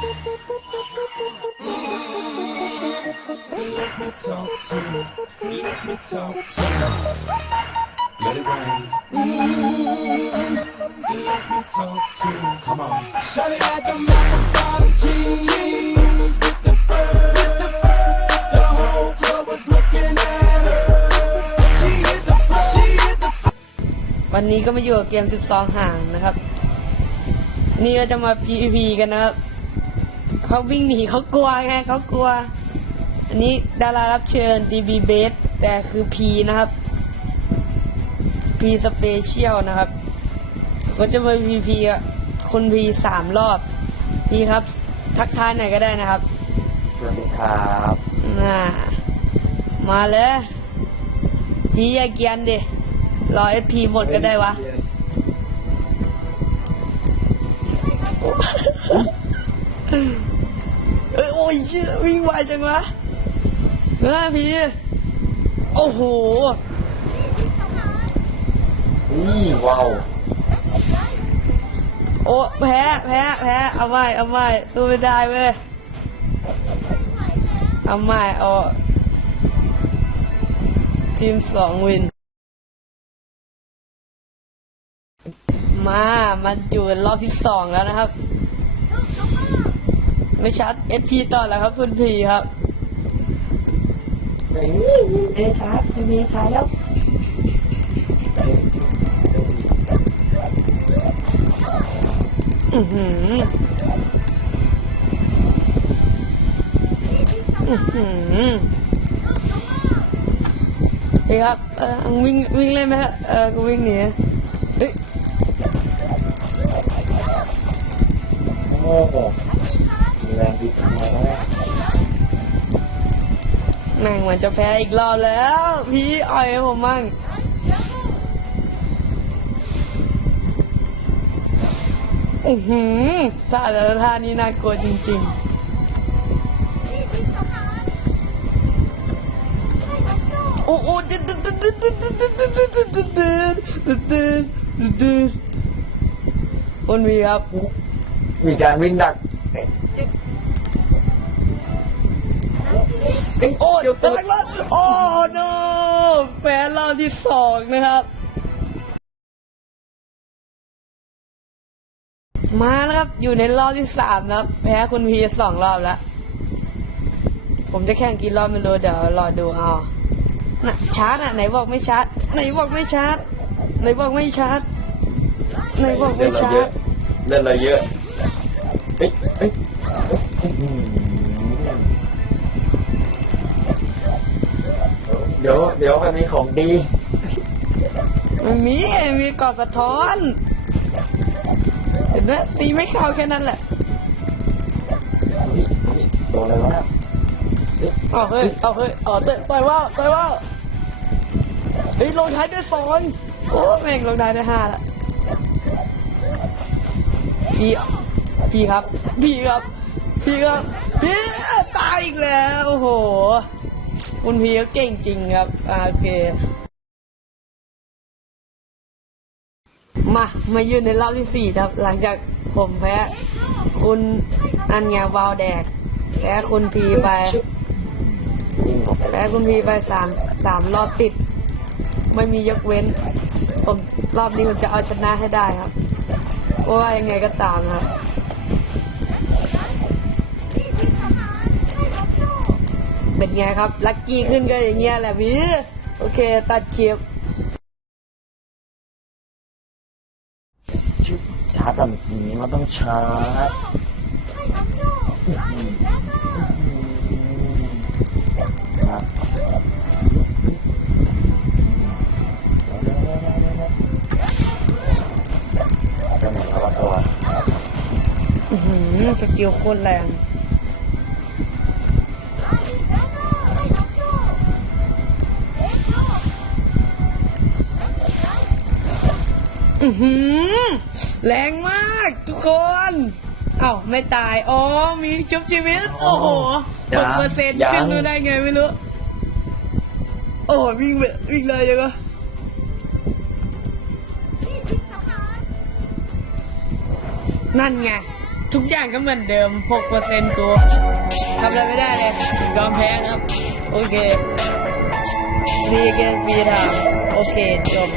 Let me talk to you. Let me talk to you. Let it rain. Let me talk to you. Come on. Shawty had the apple bottom jeans with the fur. The whole club was looking at her. She hit the floor. She hit the วันนี้ก็มาอยู่กับเกม 12 ห่างนะครับ นี่ก็จะมา PVP กันนะครับ เขาวิ่งหนีเขากลัวไงเขากลัว อันนี้ดารารับเชิญ DB b a s แต่คือ P นะครับ P Special นะครับก็จะมา PVP กับคน P สามรอบ P ครับ ทักทายหน่อยก็ได้นะครับสวัสดีครับน่ามาเลยพี่อย่าเกรียนดิรอเอฟพีหมดก็ได้วะ เอ้ยโอ้ยเชี่ยวิ่งไวจังวะเฮ้ยพี่ โอ้โหนี่ว้าวโอ้แพ้แพ้แพ้เอาไม่เอาไม่สู้ไม่ได้เว้ยเอาไม่เอาทีมสองวิน มามาอยู่รอบที่สองแล้วนะครับ ไม่ชัดเอพีต่อแล้วครับคุณพีครับเอชัดเอชัดแล้วอือหืออือหือเฮ้ยครับเออวิ่งวิ่งเล่นไหมฮะเออกูวิ่งหนีเฮ้ยโอ้ แม่งเหมือนจะแพ้อีกรอบแล้ว พี่อ่อยผมมั่งอือหือท่าแต่ละท่านี้น่ากลัวจริง ๆโอ้โอ้ดึดดึดดึดดึดดึดดึดดึดดึดดึดดึดดึดดึดดึดดึดคนมีครับ มีการวิ่งดัก โอ้ยตะลักรถโอ้โนแพ้รอบที่สองนะครับ มาแล้วครับ อยู่ในรอบที่สามนะครับ แพ้คุณพีสองรอบแล้ว ผมจะแข่งกี่รอบไม่รู้เดี๋ยวรอดูเอาน่ะชาร์จอะไหนบอกไม่ชาร์จไหนบอกไม่ชาร์จไหนบอกไม่ชาร์จไหนบอกไม่ชาร์จเล่นอะไรเยอะ เฮ้ยเฮ้ยเดี๋ยวเดี๋ยวมันมีของดี มันมีมีกอดสะท้อน เห็นไหมตีไม่เข้าแค่นั้นแหละโดนอะไรวะเอาเฮ้ยเอาเฮ้ยเอาเตะต่อยว่าต่อยว่าเฮ้ยลงท้ายด้วยสองโอ้แม่งลงท้ายด้วยห้าละพี่ พี่ครับ พี่ครับ พี่ครับ พี่ตายอีกแล้ว โอ้โห คุณพี่เขาเก่งจริงครับโอเค มา มายืนในรอบที่สี่ครับ หลังจากผมแพ้ คุณอันไงวาวแดก แพ้คุณพีไปยิงออกไป แพ้คุณพีไปสามสามรอบติด ไม่มียกเว้น ผมรอบนี้ผมจะเอาชนะให้ได้ครับ เพราะว่ายังไงก็ตามครับ เป็นไงครับ ลัคกี้ขึ้นก็อย่างเงี้ยแหละพี่โอเค ตัดคลิปชาร์จแบบนี้มันต้องชาร์จครับไปไหนแล้ววะตัวอื้อหือสกิลโคตรแรง อือหือแรงมากทุกคนเอ้าไม่ตายอ๋อมีชุบชีวิต โอ้โหหกเปอร์เซ็นต์ขึ้นมาได้ไงไม่รู้ โอ้โหวิ่งไปวิ่งเลยจังวะนั่นไง ทุกอย่างก็เหมือนเดิมหกเปอร์เซ็นต์ตัวทำอะไรไม่ได้เลยยอมแพ้ครับ โอเคฟรีเกมฟรีทำโอเค จบ